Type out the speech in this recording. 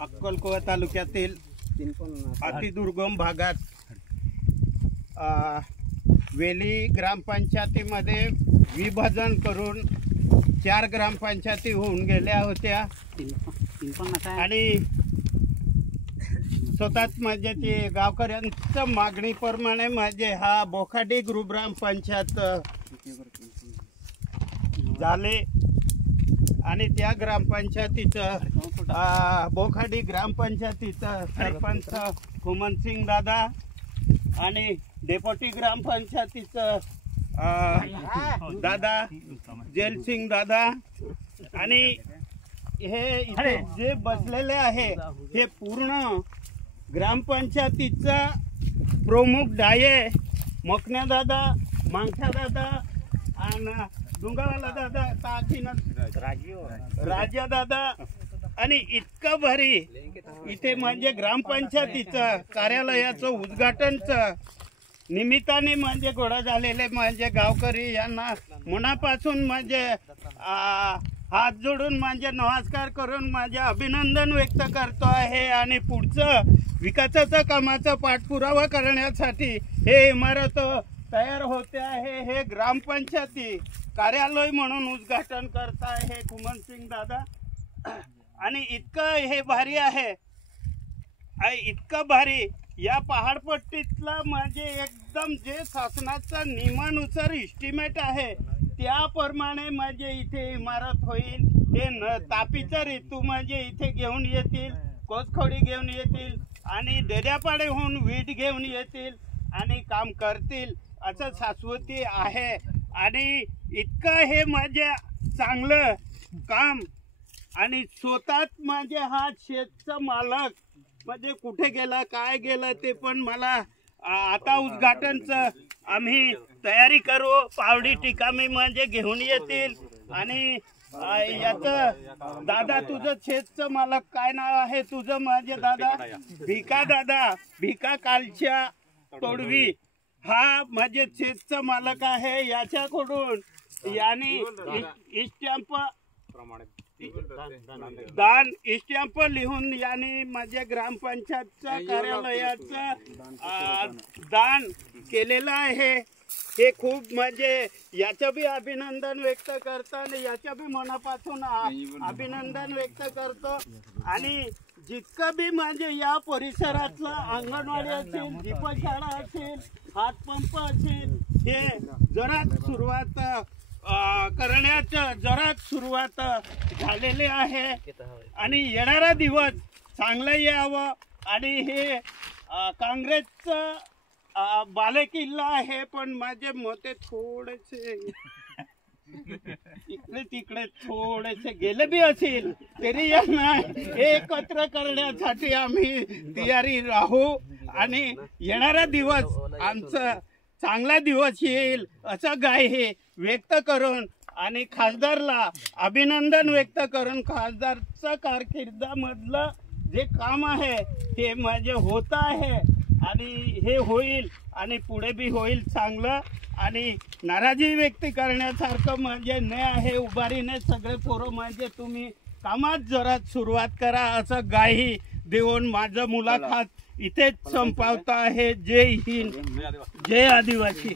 अक्कलकोवा तालुक्यातील अतिदुर्गम भागात वेली ग्रामपंचायतीमध्ये विभाजन करून 4 ग्रामपंचायती होऊन गेल्या होत्या आणि स्वतःच म्हणजे ते गावकऱ्यांच्या मागणीप्रमाणे म्हणजे हा बोखाडी ग्रुप ग्रामपंचायत झाले आणि त्या ग्रामपंचायतीचं बोखाडी ग्रामपंचायतीचं सरपंच खुमनसिंग दादा आणि डेप्युटी ग्रामपंचायतीचं दादा जयसिंग दादा आणि हे इथे जे बसलेले आहे हे पूर्ण ग्रामपंचायतीचा प्रमुख डाये मकन्या दादा मांगठा दादा आणि डुंगावाला दादा राजा दादा आणि इतकं भारी इथे म्हणजे ग्रामपंचायतीचं कार्यालयाचं उद्घाटनचं निमित्ताने म्हणजे गोळा झालेले म्हणजे गावकरी यांना मनापासून म्हणजे हात जोडून म्हणजे नमस्कार करून माझे अभिनंदन व्यक्त करतो आहे आणि पुढचं विकासाच्या कामाचा पाठपुरावा करण्यासाठी हे इमारत तयार होते आहे। हे ग्रामपंचायती कार्यालय म्हणून उद्घाटन करत आहे खुमनसिंग दादा आणि इतकं हे भारी आहे इतकं भारी या पहाडपट्टीतला म्हणजे एकदम जे शासनाचा नियमानुसार इस्टिमेट आहे त्याप्रमाणे म्हणजे इथे इमारत होईल। हे तापीचा ऋतू म्हणजे इथे घेऊन येतील कोसखोडी घेऊन येतील आणि डेड्यापाडे होऊन वीट घेऊन येतील आणि काम करतील असं शाश्वती आहे आणि इतकं हे म्हणजे चांगलं काम आणि स्वतःच म्हणजे हा शेतचा मालक म्हणजे कुठे गेला काय गेला ते पण मला आता उद्घाटनचं आम्ही तयारी करू पावडी टिकामी म्हणजे घेऊन येतील आणि याचं दादा तुझं शेतचं मालक काय नाव आहे तुझं माझे दादा भिका कालच्या तोडवी हा म्हणजे शेतचा मालक आहे याच्याकडून याने स्टॅम्प स्टॅम्प लिहून याने माझ्या ग्रामपंचायतच्या कार्यालयाचं दान केलेलं आहे। हे खूप म्हणजे याचं बी अभिनंदन व्यक्त करतो आणि याच्या बी मनापासून अभिनंदन व्यक्त करतो आणि जितकं बी म्हणजे या परिसरातलं अंगणवाडी असेल दीपशाळा असेल हातपंप असेल हे जरात सुरुवात करण्याचं जरात सुरुवात झालेली आहे आणि येणारा दिवस चांगला यावं आणि हे काँग्रेसचं बालेकिल्ला आहे पण माझे मते थोडेसे इकडे तिकडे थोडेसे गेले बी असेल तरी यांना एकत्र करण्यासाठी आम्ही तयारी राहू आणि येणारा दिवस आमचा चांगला दिवस येईल असं हे व्यक्त करून आणि खासदारला अभिनंदन व्यक्त करून खासदारचं कारकिर्दीमधलं जे काम आहे ते म्हणजे होत आहे आणि हे होईल आणि पुढे बी होईल चांगलं आणि नाराजी व्यक्त करण्यासारखं म्हणजे नाही आहे। उभारीने सगळे पोरं म्हणजे तुम्ही कामात जरा सुरुवात करा असं गाही देऊन माझं मुलाखत इथेच संपवता आहे। जय हिंद जय आदिवासी।